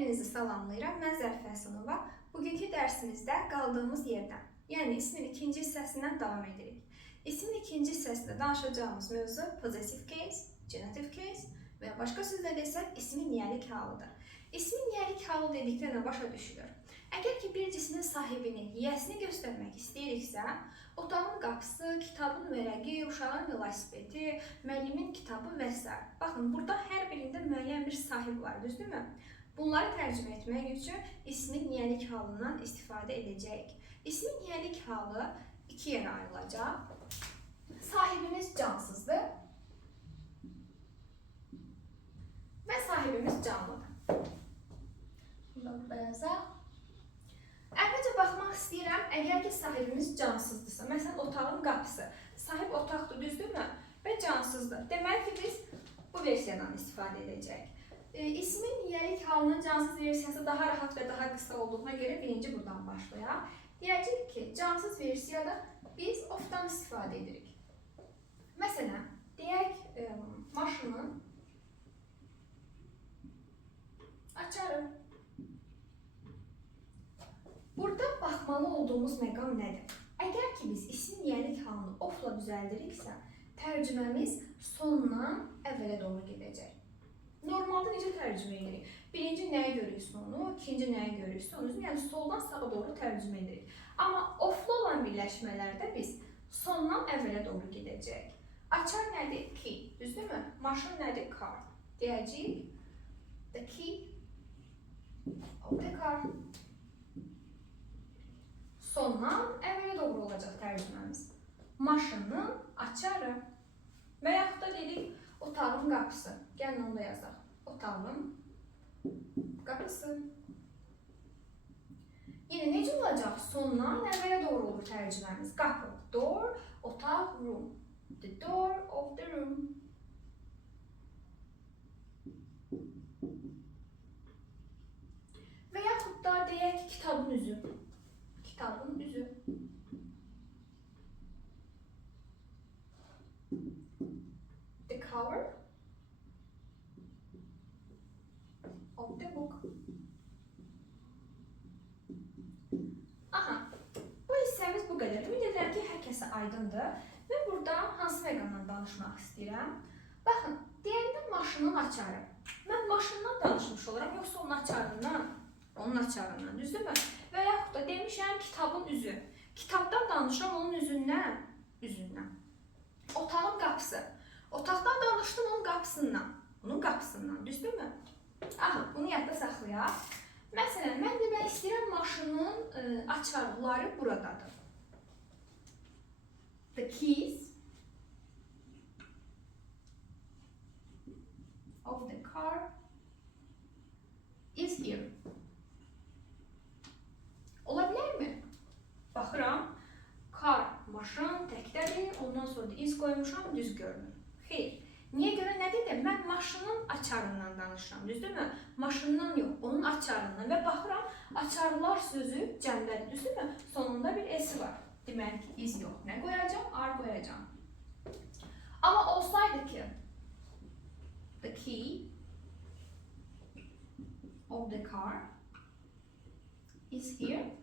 birinizi salamlayıram. Mən Zərifə Həsənova. Bugünkü dərsimizdə qaldığımız yerdən, yəni ismin ikinci hissəsindən davam edirik. İsmin ikinci hissəsində danışacağımız mövzu possessive case, genitive case və başqa sözlə desək ismin niyəlik halıdır. İsmin niyəlik halı dedikdə başa düşülür. Əgər ki bir cismin sahibini, yiyəsini göstərmək istəyiriksə, otağın qapısı, kitabın vərəqi, uşağın velosipedi, müəllimin kitabı və s. Baxın, burada hər birində müəyyən bir sahib var, düzdürmü? Bunları tərcümə etmək üçün ismin niyəlik halından istifadə edəcəyik. İsmin niyəlik halı iki yerə ayrılacaq. Sahibimiz cansızdır və sahibimiz canlıdır. Burada yazaq. Əvvəlcə baxmaq istəyirəm, əgər ki sahibimiz cansızdırsa, məsələn otağın qapısı, sahib otaqdır, düzdürmü? Və cansızdır. Deməli ki biz bu versiyadan istifadə edəcəyik. İsmin niyəlik halının cansız versiyası daha rahat və daha qısa olduğuna görə birinci buradan başlayaq. Deyəcəyik ki, cansız versiyada biz ofdan istifadə edirik. Məsələn, deyək maşını açarım. Burada baxmalı olduğumuz məqam nədir? Əgər ki biz ismin niyəlik halını ofla düzəldiriksə, tərcüməmiz sondan əvvələ doğru gedəcək. Normalda necə tərcümə edirik? Birinci nəyə görürük sonu, ikinci nəyə görürük sonu, yəni soldan sağa doğru tərcümə edirik. Amma ofla olan birləşmələrdə biz sondan əvvələ doğru gedəcək. Açar nədir? Key, düzdürmü? Maşın nədir? Car. Deyəcəyik, the key of the car. Sondan əvvələ doğru olacaq tərcüməmiz. Maşını açarım. Və yaxud da dedik, otağın qapısı. Gəlin onu da yazaq. Otağın qapısı. Yəni, necə olacaq? Sondan əvvələ doğru olur tərcüməmiz. Qapı, door, otaq, room. The door of the room. Və yaxud da deyək ki, kitabın üzü. Kitabın üzü. The cover of the book. Aha, bu hissəmiz bu qədər. Ümid edirəm ki, hər kəsə aydındır. Və burada hansı məqamdan danışmaq istəyirəm? Baxın, deyəndə maşının açarı. Mən maşından danışmış olaram, yoxsa onun açarından? Onun açarından, düzdürmü? Və yaxud da demişəm kitabın üzü. Kitabdan danışıram onun üzündən. Üzündən. Otağın qapısı. Otaqdan danışdım onun qapısından. Onun qapısından, düzdürmü? Aha, bunu yadda saxlayaq. Məsələn, mən demək istəyirəm maşının açarları buradadır. The keys of the car is here. Ola bilərmi? Baxıram, car, maşın təkdədir, ondan sonra da iz qoymuşam, düz görünür. Xeyr, niyə görə nə dedim? Mən maşının açarından danışıram, düzdürmü? Maşından yox, onun açarından və baxıram, açarlar sözü cəmlədir, düzdürmü? Sonunda bir s var. Deməli ki, iz yox. Nə qoyacam? R qoyacam. Amma olsaydı ki, the key of the car is here.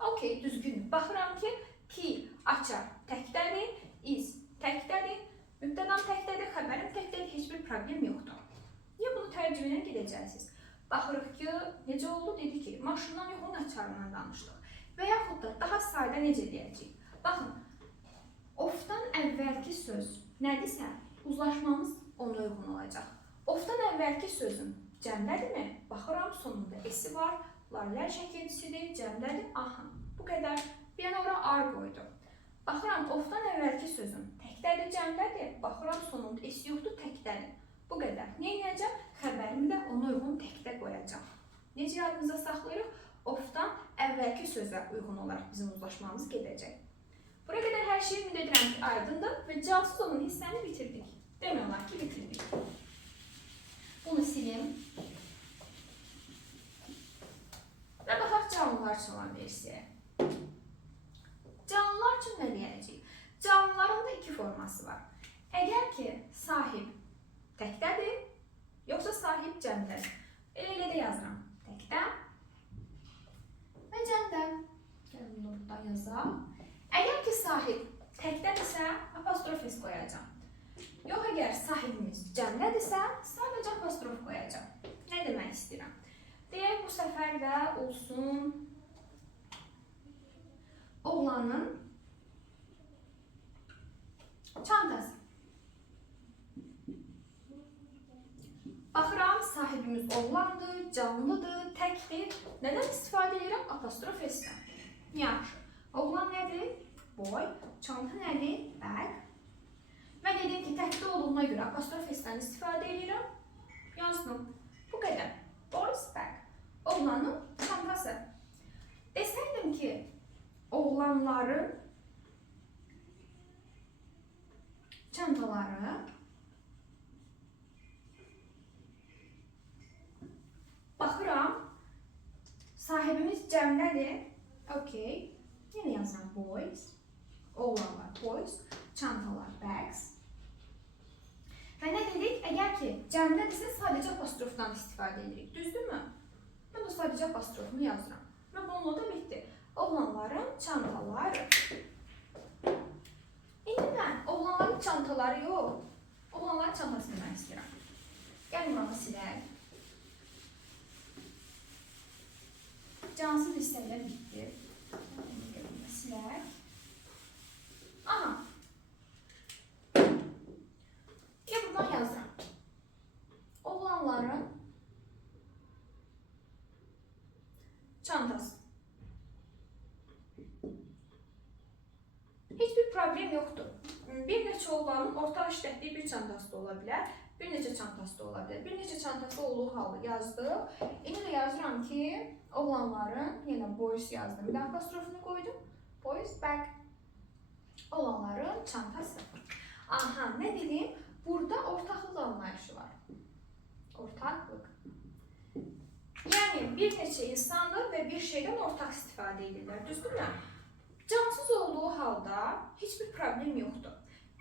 Okey, düzgün. Baxıram ki, key, açar təkdədir, iz təkdədir, mübtədam təkdədir, xəbərim təkdədir, heç bir problem yoxdur. Niyə bunu tərcüməyə gedəcəksiniz? Baxırıq ki, necə oldu? Dedi ki, maşından yox, onun açarından danışdıq. Və yaxud da daha sadə necə deyəcəyik? Baxın, ofdan əvvəlki söz nədirsə, uzlaşmamız ona uyğun olacaq. Ofdan əvvəlki sözün cəmlədirmi? Baxıram, sonunda s-i var, larlər şəkilçisidir, cəmlədir, aha, bu qədər. Bir yana ora r qoydum. Baxıram, ofdan əvvəlki sözün təkdədir, cəmlədir, baxıram, sonunda s yoxdur, təkdədir. Bu qədər. Nə edəcəm? Xəbərimi də ona uyğun təkdə qoyacam. Necə yadımıza saxlayırıq? Ofdan əvvəlki sözə uyğun olaraq bizim uzlaşmamız gedəcək. Bura qədər hər şey ümid edirəm ki, aydındır və cansız olan hissəni bitirdik. Demək olar ki, bitirdik. Bunu silim. Və baxaq canlılar üçün olan versiyaya. Canlılar üçün nə deyəcəyik? Canlıların da iki forması var. Əgər ki, sahib təkdədir, yoxsa sahib cəmdədir. Elə də və olsun oğlanın çantası. Baxıram, sahibimiz oğlandır, canlıdır, təkdir. Nədən istifadə edirəm? Apostrof S-dən. Yaxşı. Oğlan nədir? Boy. Çanta nədir? Bag. Mən dedim ki, təkdə olduğuna görə apostrof S-dən istifadə edirəm. Yazdım. Bu qədər. Boy's bag. Oğlanın çantası. Desəydim ki, oğlanların çantaları. Baxıram, sahibimiz cəmdədir. Okey. Yenə yazıram boys. Oğlanlar boys. Çantalar bags. Və nə dedik? Əgər ki, cəmdədirsə sadəcə apostrofdan istifadə edirik. Düzdürmü? Mən də sadəcə apostrofunu yazıram. Və bununla da bitdi. Oğlanların çantaları. İndi mən oğlanların çantaları yox. Oğlanların çantasını mən istəyirəm. Gəlin bana silək. Cansız hissələr bitdi. Silək. Aha. Ya buradan yazıram. Oğlanların çantası. Hiçbir problem yoxdur. Bir neçə oğlanın orta işlətdiyi bir çantası da ola bilər. Bir neçə çantası da ola bilər. Bir neçə çantası olduğu halda yazdıq. İndi də yazıram ki, oğlanların, yenə boys yazdım. Bir də apostrofunu qoydum. Boys bag. Oğlanların çantası. Aha, nə dedim? Burada ortaqlıq anlayışı var. Ortaqlıq. Yəni, bir neçə insandır və bir şeydən ortaq istifadə edirlər. Düzdürmü? Cansız olduğu halda hiçbir problem yoxdur.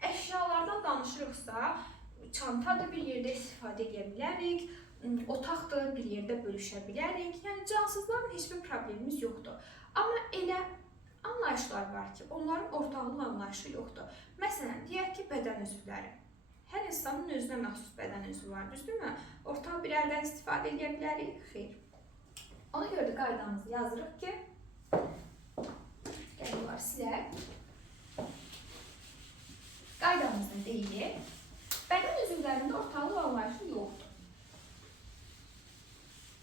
Əşyalardan danışırıqsa, çanta da bir yerdə istifadə edə bilərik, otaq da bir yerdə bölüşə bilərik. Yəni, cansızlarla heç bir problemimiz yoxdur. Amma elə anlayışlar var ki, onların ortaqlıq anlayışı yoxdur. Məsələn, deyək ki, bədən üzvləri. Hər insanın özünə məxsus bədən üzvü var, düzdürmü? Ortaq bir əldən istifadə edə bilərik, xeyr. Ona görə də qaydamızı yazırıq ki, gəlirlər silək. Qaydamızda deyilir, bədən üzvlərində ortaqlıq anlayışı yoxdur.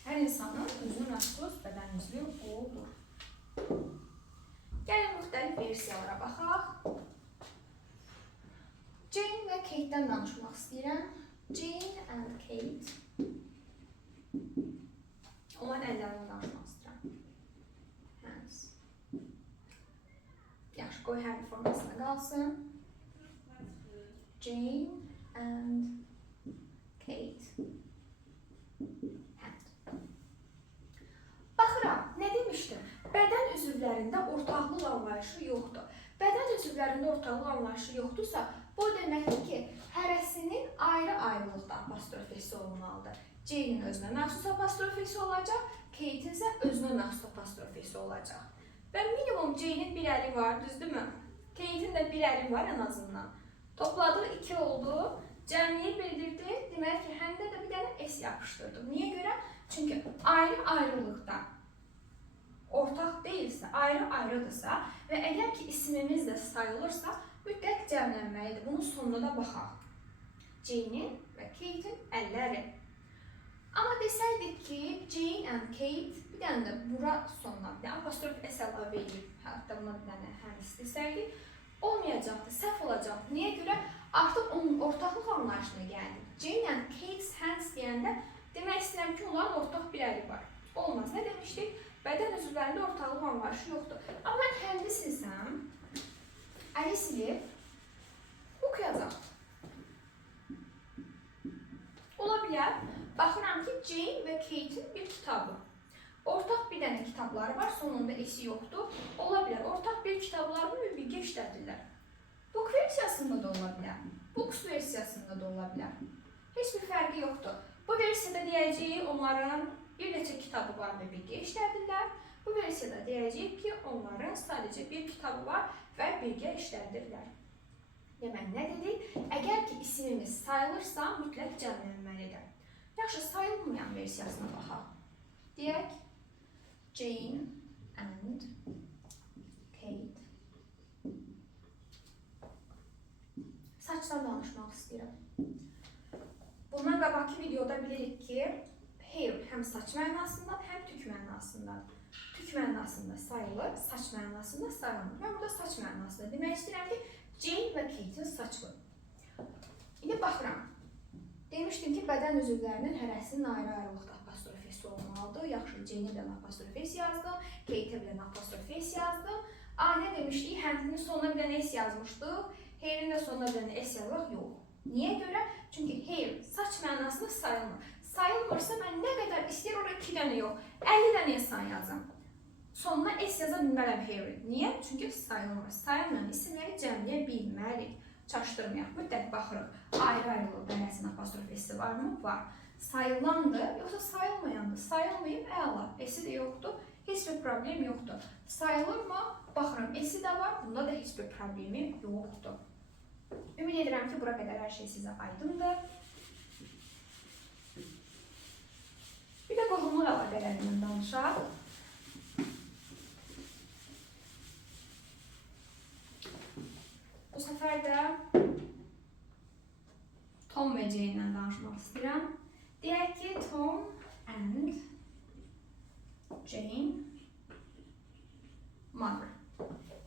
Hər insanın özünə məxsus bədən üzvü olur. Gəlin müxtəlif versiyalara baxaq. Jane və Kate-dən danışmaq istəyirəm. Jane and Kate. Onların əllərinə danışmaq istəyirəm. Hands. Yaxşı, qoy hər bir formasına qalsın. Jane and Kate. Hand. Baxıram, nə demişdim? Bədən üzvlərində ortaqlıq anlayışı yoxdur. Bədən üzvlərində ortaqlıq anlayışı yoxdursa, bu deməkdir ki, hərəsinin ayrı-ayrılıqda apostrofesi olmalıdır. Jane'in özünə məxsus apostrofesi olacaq, Kate'in isə özünə məxsus apostrofesi olacaq. Və minimum Jane'in bir əli var, düzdürmü? Kate'in də bir əli var ən azından. Topladığı 2 oldu, cəmliyi bildirdi, demək ki, həndə də bir dənə S yapışdırdım. Niyə görə? Çünki ayrı-ayrılıqda ortaq deyilsə, ayrı-ayrıdırsa və əgər ki, ismimiz də sayılırsa, mütləq cəmlənməlidir. Bunun sonuna da baxaq. Jane'in və Kate'in əlləri. Amma desəydik ki, Jane and Kate, bir dənə də bura sonuna, bir dənə apostrof S əlavə edib, hətta buna bir dənə hənis desəydik, olmayacaqdı, səhv olacaqdı. Niyə görə? Artıq onun ortaqlıq anlayışına gəldik. Jane and Kate's hands deyəndə demək istəyirəm ki, onların ortaq bir əli var. Olmaz. Nə demişdik? Bədən üzvlərində ortaqlıq anlayışı yoxdur. Amma mən həndi silsəm, əli silib, oxuyacaq. Ola bilər, baxıram ki, Jane və Kate'in bir kitabı. Ortaq bir dənə kitabları var, sonunda esi yoxdur. Ola bilər, ortaq bir kitablarını birgə işlədirlər. Book versiyasında da ola bilər, books versiyasında da ola bilər. Heç bir fərqi yoxdur. Bu versiyada deyəcəyik, onların bir neçə kitabı var və birgə işlədirlər. Bu versiyada deyəcəyik ki, onların sadəcə bir kitabı var və birgə işlədirlər. Demək, nə dedik? Əgər ki, ismimiz sayılırsa, mütləq cəmlənməlidir. Yaxşı, sayılmayan versiyasına baxaq. Deyək, Jane and Kate. Saçdan danışmaq istəyirəm. Bundan qabaqki videoda bilirik ki, hair həm saç mənasından, həm tük mənasından. Tük mənasında sayılır, saç mənasında sayılmır. Mən burada saç mənasında demək istəyirəm ki, Jane və Kate'in saçı. İndi baxıram. Demişdim ki, bədən üzvlərinin hərəsinin ayrı-ayrılıqda apostrofesi olmalıdır. Yaxşı, Jane'ə də apostrofes yazdım, Kate'ə bir də apostrofes yazdım. Nə demişdik? Həminin sonuna bir dənə S yazmışdıq. Hair'in də sonuna bir dənə S yazmaq yox. Niyə görə? Çünki hair saç mənasında sayılmır. Sayılmırsa mən nə qədər istəyir oraya 2 dənə yox, 50 dənə insan yazım. Sonuna S yaza bilmərəm hairin. Niyə? Çünki sayılmır. Sayılmayan isimləri cəmləyə bilmərik. Çaşdırmayaq. Müddət baxırıq. Ayrı-ayrılıq hərəsinin apostrofesi varmı? Var. Sayılandır, yoxsa sayılmayandır. Sayılmayıb, əla. S-i də yoxdur. Heç bir problem yoxdur. Sayılır mı? Baxıram. S-i də var. Bunda da heç bir problemi yoxdur. Ümid edirəm ki, bura qədər hər şey sizə aydındır. Bir də qohumluq əlaqələrindən danışaq. Bu səfər də Tom və Jane ilə danışmaq istəyirəm. Deyək ki, Tom and Jane mother.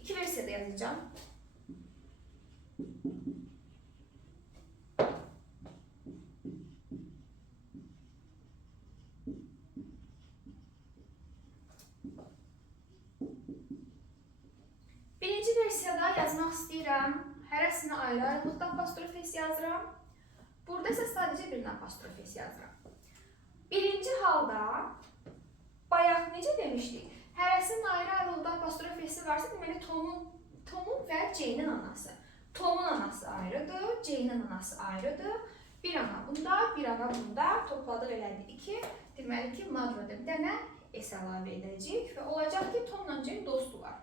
İki versiyada yazacağım. Birinci versiyada yazmaq istəyirəm. Hərəsini ayrı-ayrılıqda apostrofes yazıram. Burada isə sadəcə birini apostrofes yazıram. Birinci halda bayaq necə demişdik? Hərəsinin ayrı-ayrılıqda apostrofesi varsa, deməli Tomun və Jane'in anası. Tomun anası ayrıdır, Jane'in anası ayrıdır. Bir ana bunda, bir ana bunda. Topladıq elədi 2. Deməli ki, mother'da bir dənə S əlavə edəcəyik və olacaq ki, Tomla Jane dostdular.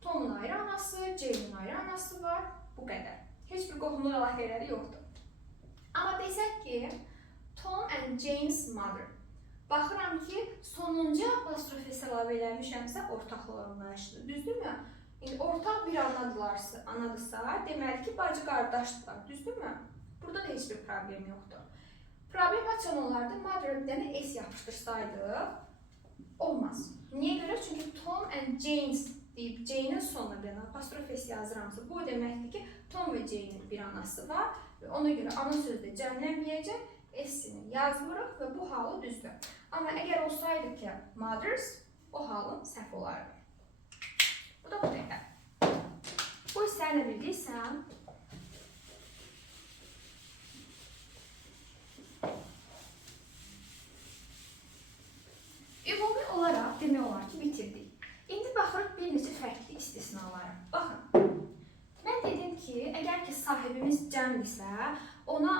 Tomun ayrı anası, Jane'in ayrı anası var. Bu qədər. Heç bir qohumluq əlaqələri yoxdur. Amma desək ki, Tom and Jane's mother. Baxıram ki, sonuncu apostrofes əlavə eləmişəmsə, ortaqlıq anlayışıdır. Düzdürmü? İndi ortaq bir anadırsa, deməli ki, bacı qardaşdırlar. Düzdürmü? Burada da heç bir problem yoxdur. Problem açan olardı, mother'a bir dənə S yapışdırsaydı, olmaz. Niyə görə? Çünki Tom and Jane's deyib Jane'in sonuna bir apostrofes yazıramsa, bu deməkdir ki, Tom və Jane'in bir anası var və ona görə ana sözdə cəmlənməyəcək, S-ini yazmırıq və bu halı düzdür. Amma əgər olsaydı ki, mothers, o halın səhv olardı. Bu da bu qədər. Bu hissəni bildiysən, ümumi olaraq demək olar ki, bitirdik. İndi baxırıq bir neçə fərqli istisnalara. Baxın, mən dedim ki, əgər ki sahibimiz cəmdirsə, ona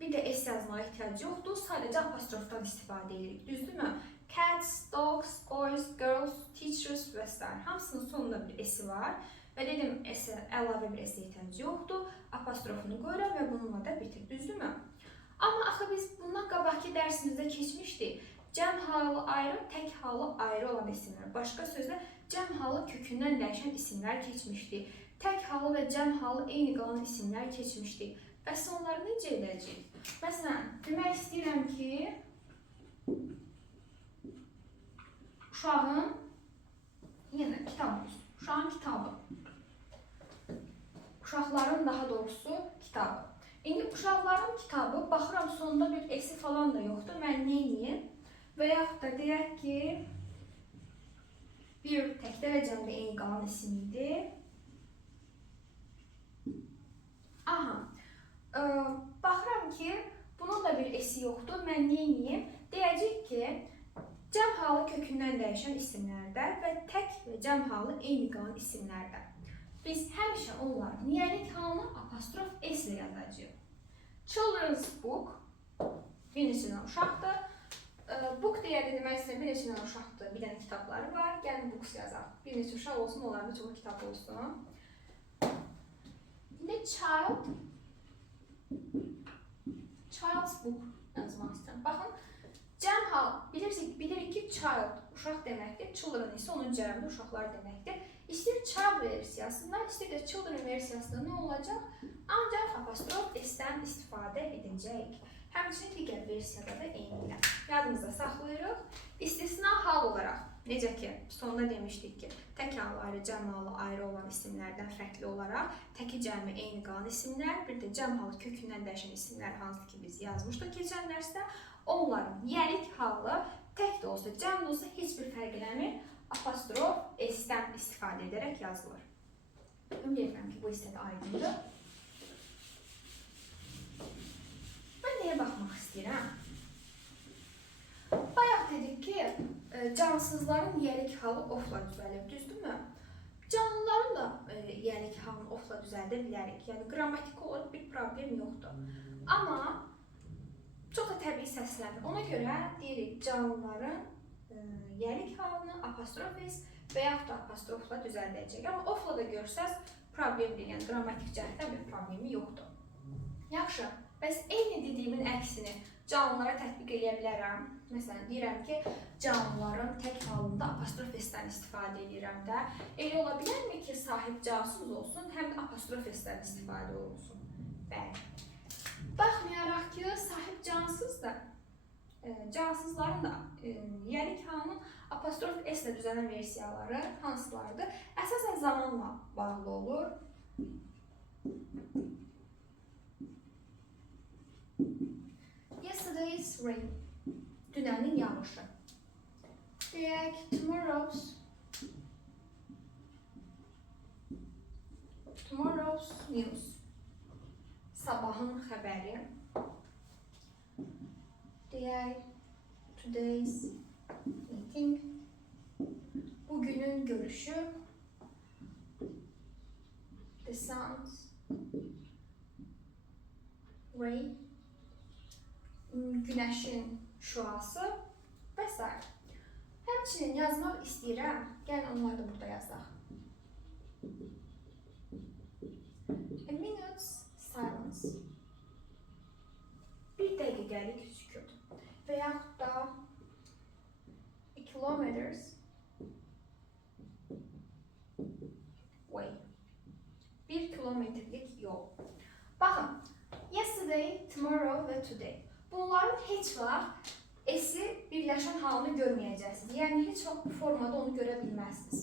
bir də S yazmağa ehtiyac yoxdur, sadəcə apostrofdan istifadə edirik. Düzdürmü? Cats, dogs, boys, girls, teachers və s. Hamısının sonunda bir S var və dedim əlavə bir S ehtiyac yoxdur, apostrofunu qoyuram və bununla da bitir. Düzdürmü? Amma axı biz bundan qabaqki dərsimizdə keçmişdik. Cəm halı ayrı, tək halı ayrı olan isimlər. Başqa sözlə, cəm halı kökündən dəyişən isimlər keçmişdik. Tək halı və cəm halı eyni qalan isimlər keçmişdik. Bəs onları necə edəcəyik? Məsələn, demək istəyirəm ki, uşağın, yenə kitabımız, uşağın kitabı. Uşaqların daha doğrusu kitabı. İndi uşaqların kitabı, baxıram sonunda bir S falan da yoxdur, mən neyim? Və yaxud da deyək ki, bir təkdə və cəmdə eyni qalan isim idi. Aha, baxıram ki, bunun da bir S yoxdur, mən neyim? Deyəcək ki, cəm halı kökündən dəyişən isimlərdə və tək və cəm halı eyni qalan isimlərdə. Biz həmişə onların niyəlik halını apostrof S ilə yazacağıq. Children's book, bir neçədən uşaqdır. Book deyəndə demək bir neçədən uşaqdır, bir dənə kitabları var. Gəlin books yazaq. Bir neçə uşaq olsun, onların çoxu kitab olsun. İndi child's book yazmaq istəyirəm. Baxın, cəm hal, bilirik ki, child uşaq deməkdir, children isə onun cəmi uşaqlar deməkdir. İstəyir child versiyasında, istəyir də children versiyasında nə olacaq? Ancaq apostrof s-dən istifadə edəcək. Həmçinin digər versiyada da eynilə. Yadımızda saxlayırıq. İstisna hal olaraq, necə ki, sonda demişdik ki, tək halı ayrı, cəm halı ayrı olan isimlərdən fərqli olaraq, təki cəmi eyni qalan isimlər, bir də cəm halı kökündən dəyişən isimlər hansı ki biz yazmışdıq keçən dərsdə, onların yelik halı tək də olsa, cəm də olsa heç bir fərq eləmir, apostrof s-dən istifadə edərək yazılır. Ümid edirəm ki, bu hissədə aydındır. Mən nəyə baxmaq istəyirəm? Bayaq dedik ki, cansızların yelik halı ofla düzəlir, düzdürmü? Canlıların da yelik halını ofla düzəldə bilərik. Yəni, qrammatik olaraq bir problem yoxdur. Amma çox da təbii səslənir. Ona görə deyirik, canlıların yelik halını apostrof s və yaxud da apostrofla düzəldəcək. Amma ofla da görsəz problem deyil, yəni qrammatik cəhətdən bir problemi yoxdur. Yaxşı, bəs eyni dediyimin əksini canlılara tətbiq edə bilərəm. Məsələn, deyirəm ki, canlıların tək halında apostrof s-dən istifadə edirəm də. Elə ola bilərmi ki, sahib cansız olsun, həm də apostrof s-dən istifadə olsun? Bəli. Baxmayaraq ki, sahib cansızdır. Cansızların da yelik halının apostrof s-lə düzələn versiyaları hansılardır? Əsasən zamanla bağlı olur. Yesterday's rain. Dünənin yağışı. Deyək, tomorrow's news. Sabahın xəbəri. Deyək, today's meeting. Bugünün görüşü. The sun's ray. Günəşin şüası və s. Həmçinin yazmaq istəyirəm. Gəlin onları da burada yazaq. A minute's silence. Bir dəqiqəlik sükut. Və yaxud da a kilometers way. Bir kilometrlik yol. Baxın, yesterday, tomorrow və today. Bunların heç vaxt s-i birləşən halını görməyəcəksiniz. Yəni, heç vaxt bu formada onu görə bilməzsiniz.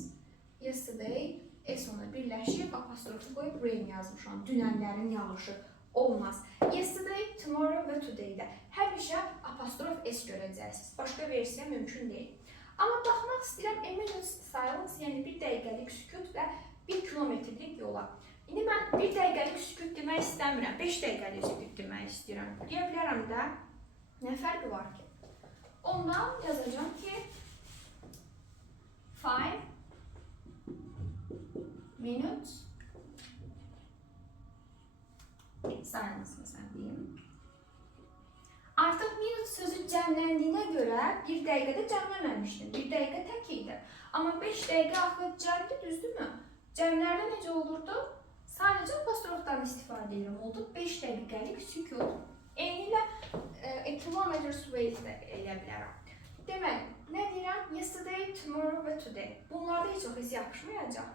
Yesterday, s ona birləşib, apostrofu qoyub rain yazmışam. Dünənlərin yağışı olmaz. Yesterday, tomorrow və today-də həmişə apostrof s görəcəksiniz. Başqa versiya mümkün deyil. Amma baxmaq istəyirəm, a minute's silence, yəni bir dəqiqəlik sükut və 1 kilometrlik yola. İndi mən 1 dəqiqəlik sükut demək istəmirəm, 5 dəqiqəlik sükut demək istəyirəm. Deyə bilərəm də, nə fərqi var ki? Ondan yazacağım ki, 5 minutes silence məsələn deyim. Artıq minute sözü cəmləndiyinə görə 1 dəqiqədə cəmləməmişdim. 1 dəqiqə tək idi. Amma 5 dəqiqə axı cəmdir, düzdürmü? Cəmlərdə necə olurdu? Sadəcə apostrofdan istifadə edirəm. Oldu 5 dəqiqəlik sükut. Eynilə kilometers way də elə bilərəm. Deməli, nə deyirəm? Yesterday, tomorrow və today. Bunlarda heç çox s yapışmayacaq.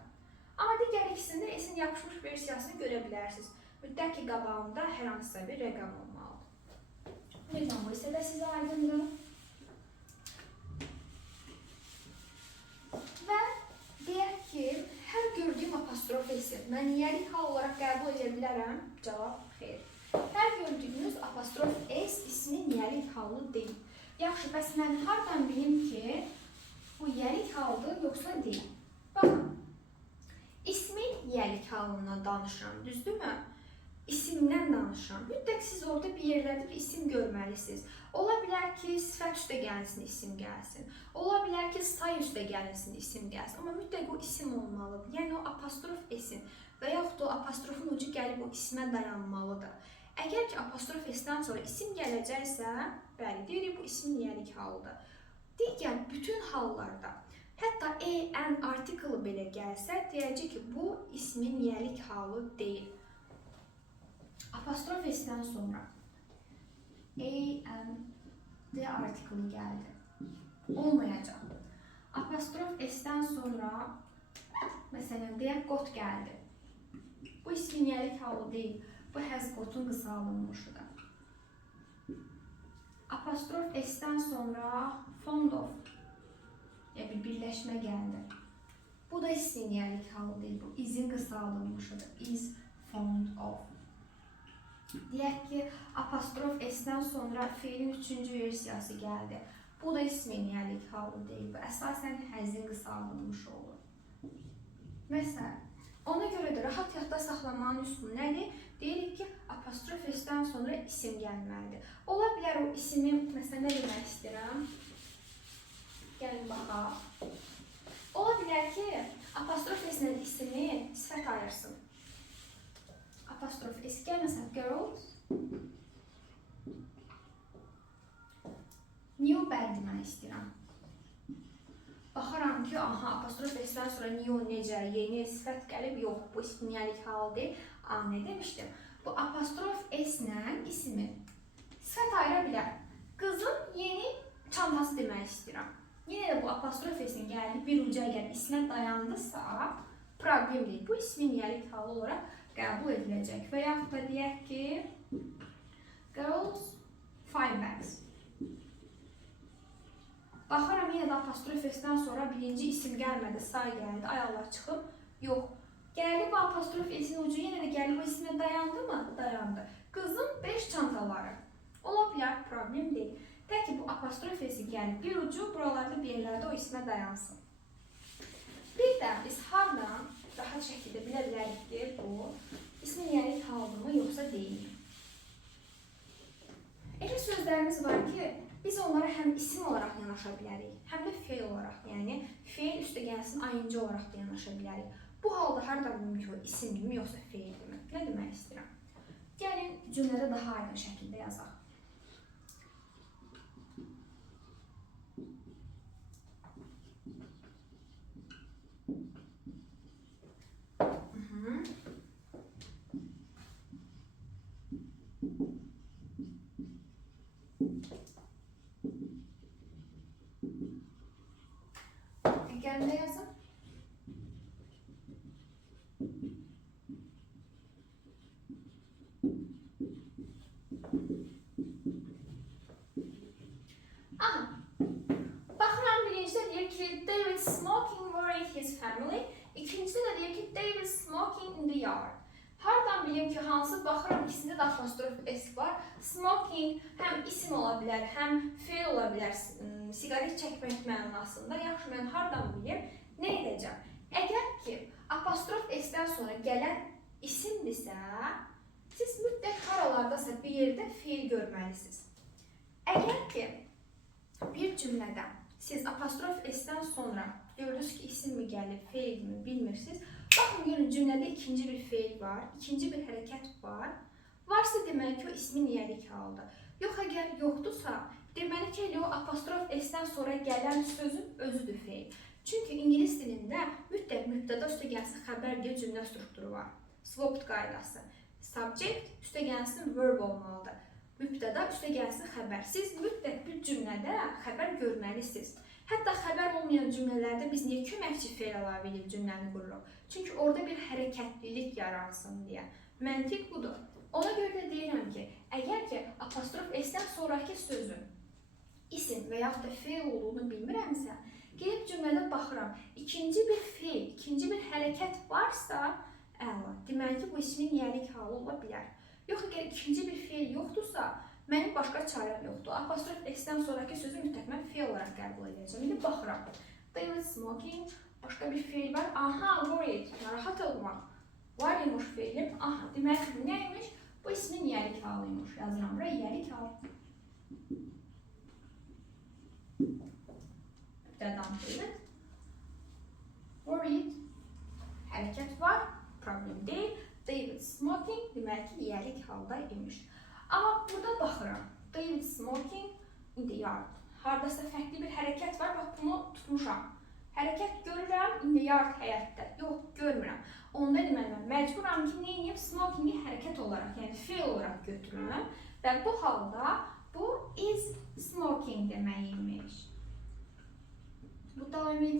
Amma digər ikisində s-in yapışmış versiyasını görə bilərsiniz. Müddət ki, qabağında hər hansısa bir rəqəm olmalıdır. Lütfen bu hissədə sizə aydındır. Və deyək ki, hər gördüyüm apostrof s-i mən yelik hal olaraq qəbul edə bilərəm? Cavab, xeyr. Hər gördüyünüz apostrof s ismin yelik halı deyil. Yaxşı, bəs mən hardan bilim ki, bu yelik haldır, yoxsa deyil? Baxın, ismin yelik halından danışıram, düzdürmü? İsimdən danışıram. Mütləq siz orada bir yerlərdə bir isim görməlisiniz. Ola bilər ki, sifət üstə gəlsin, isim gəlsin. Ola bilər ki, say üstə gəlsin, isim gəlsin. Amma mütləq o isim olmalıdır. Yəni o apostrof s-in və yaxud da o apostrofun ucu gəlib o ismə dayanmalıdır. Əgər ki, apostrof s-dən sonra isim gələcəksə, bəli, deyirik bu ismin yelik halıdır. Digər bütün hallarda, hətta n artiklı belə gəlsə, deyəcək ki, bu ismin yelik halı deyil. Apostrof s-dən sonra d artiklı gəldi. olmayacaq. Apostrof S-dən sonra məsələn deyək got gəldi. Bu isminiyelik halı deyil. Bu has gotun qısalınmışıdır. Apostrof S-dən sonra fond of bir birləşmə gəldi. Bu da isminiyelik halı deyil. Bu izin qısalınmışıdır. Is fond of. Deyək ki, apostrof S-dən sonra fiilin 3-cü versiyası gəldi. Bu da isminiyelik halı deyil. Bu əsasən həzin qısalınmış olur. Məsələn, ona görə də rahat yadda saxlamanın üsulu nədir? Deyirik ki, apostrof S-dən sonra isim gəlməlidir. Ola bilər o ismi, məsələn, nə demək istəyirəm? Gəlin baxaq. Ola bilər ki, apostrof S-nin ismi sifət ayırsın. Apostrof S gəlməsən, girls. New bad demək istəyirəm. Baxaram ki, apostrof S-dən sonra new necə, yeni sifət gəlib, yox, bu isminiyelik halı deyil. Ne demişdim? Bu apostrof S-lə ismi sifət ayıra bilər. Qızın yeni çantası demək istəyirəm. Yenə də bu apostrof S-in gəldi, bir uca əgər ismə dayandısa, problem deyil. Bu isminiyelik halı olaraq qəbul ediləcək. Və yaxud da deyək ki, girls 5 bags. Baxaram, yenə də apostrof S-dən sonra birinci isim gəlmədi, say gəldi, ayaqlar çıxıb, yox. Gəldi bu apostrof S-in ucu, yenə də gəldi bu ismə dayandı mı? Dayandı. Qızın 5 çantaları. Ola bilər, problem deyil. Tək ki, bu apostrof S-i gəldi, bir ucu buralarda bir yerlərdə o ismə dayansın. Bir də biz hardan rahat şəkildə bilə bilərik ki, bu isminiyelik halıdırmı, yoxsa deyil. Elə sözlərimiz var ki, biz onlara həm isim olaraq yanaşa bilərik, həm də feil olaraq, yəni feil üstə gəlsin ayıncı olaraq da yanaşa bilərik. Bu halda harada mümkün isimdirmi, yoxsa feildirmi? Nə demək istəyirəm? Gəlin cümlədə daha aydın şəkildə yazaq. Gəlində yazın. Baxıram birincidə deyir ki, David smoking worried his family. İkincide də deyir ki, David smoking in the yard. Hardan bilim ki, hansı baxıram ikisində də apostrof S var. Smoking həm isim ola bilər, həm feil ola bilər, sigaret çəkmək mənasında. Yaxşı, mən hardan bilim? Nə edəcəm? Əgər ki, apostrof S-dən sonra gələn isimdirsə, siz mütləq haralardasa bir yerdə feil görməlisiniz. Əgər ki, bir cümlədə siz apostrof S-dən sonra gördünüz ki, isim mi gəlib, feil mi bilmirsiniz. Baxın, görün, cümlədə ikinci bir feil var, ikinci bir hərəkət var. Varsa demək ki, o isminiyelik halıdır. Yox, əgər yoxdursa, deməli ki, o apostrof S-dən sonra gələn sözün özüdür feil. Çünki ingilis dilində mütləq mübtəda üstə gəlsin xəbər deyə cümlə strukturu var. Swapped qaydası. Subject üstə gəlsin verb olmalıdır. Mübtəda üstə gəlsin xəbər. Siz mütləq bir cümlədə xəbər görməlisiniz. Hətta xəbər olmayan cümlələrdə biz niyə köməkçi feil əlavə edib cümləni qururuq? Çünki orada bir hərəkətlilik yaransın deyə. Məntiq budur. Ona görə də deyirəm ki, əgər ki, apostrof S-dən sonraki sözün isim və yaxud da feil olduğunu bilmirəmsə, gelib cümlədə baxıram, ikinci bir feil, ikinci bir hərəkət varsa, əla. Deməli ki, bu ismin yelik halı ola bilər. Yox, əgər ikinci bir feil yoxdursa, mənim başqa çarəm yoxdur. Apostrof S-dən sonraki sözü mütləq mən feil olaraq qəbul edəcəm. İndi baxıram. David smoking, başqa bir feil var. Aha, worried, narahat olmaq. Var imiş feilim. Aha, deməli bu nəymiş? Bu ismin yelik halıymış. Yazıram buraya, yelik halı. Mübtədan David. Worried, hərəkət var, problem deyil. David smoking, deməli ki, yelik halda imiş. Amma burada baxıram. David smoking in the yard. Hardasa fərqli bir hərəkət var. Bax, bunu tutmuşam. Hərəkət görürəm in the yard həyətdə. Yox, görmürəm. Onda deməli, mən məcburam ki, neyim? Smokingi hərəkət olaraq, yəni feil olaraq götürürəm. Və bu halda bu is smoking deməkmiş.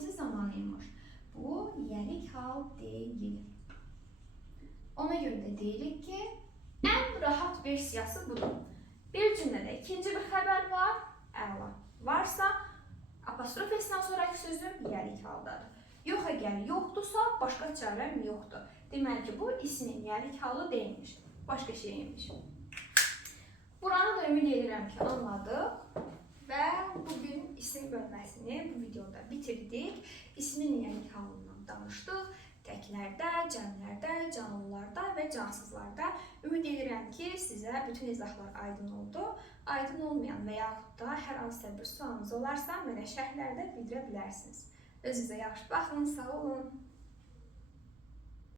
birinci zaman imiş. Bu yelik hal değil. Ona göre de deyilik ki en rahat versiyası budur. Bir cümlede ikinci bir haber var, əla. Varsa apostrof sesindən sonraki sözüm yelik haldadır. Yox əgər yoxdursa başqa çarəm yoxdur. Deməli ki, bu ismin yelik halı değilmiş, başqa şeymiş. Buranı da ümid edirəm ki, anladıq və bugün isim bölməsini bu videoda bitirdik. İsmin yelik halından danışdıq. Təklərdə, cəmlərdə, canlılarda və cansızlarda. Ümid edirəm ki, sizə bütün izahlar aydın oldu. Aydın olmayan və yaxud da hər hansısa bir sualınız olarsa, mənə şərhlərdə bildirə bilərsiniz. Özünüzə yaxşı baxın, sağ olun.